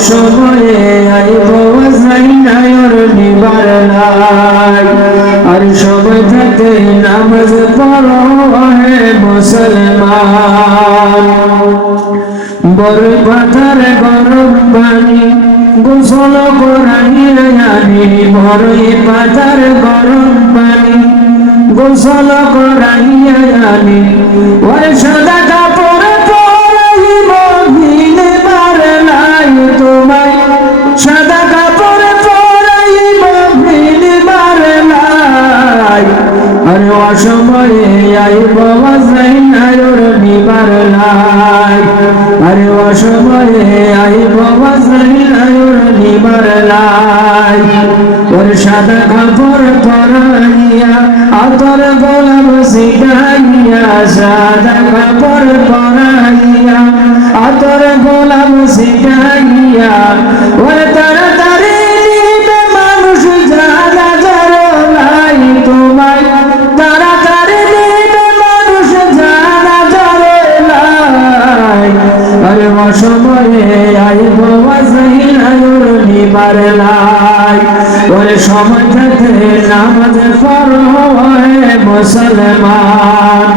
অসময়ে আইব আজরাইল নিবার নাই। আর সময় থাকতে নামাজ পড়ো হে মুসলমান। বড় পাথার গরম পানি গোসল করাইয়া আনি, বড়ই পাথার গরম পানি গোসল করাইয়া আনি। ওর সাদা কাপড় পরাইব ভিড়বার নাই তোমায়, সাদা কাপড় পরাইব ভিড়বার নাই। আর অসময়ে আইব আজরাইল নিবার নাই। আরে অসময়ে আইব আজরাইল নিবার নাই। ওর সাদা কাপড় পরাইয়া আতর গোলাপ সিটাইয়া, সাদা কাপড় পরাইয়া আতর গোলাপ সিটাইয়া। ওর তাড়াতাড়ি নিবে মানুষ জানাজার নাই তোমায়, তাড়াতাড়ি নিবে মানুষ জানাজার নাই। আরে অসময়ে আইব আজরাইল নিবার নাই। ওরে সময় থাকতে নামাজ পড়ো হে মুসলমান।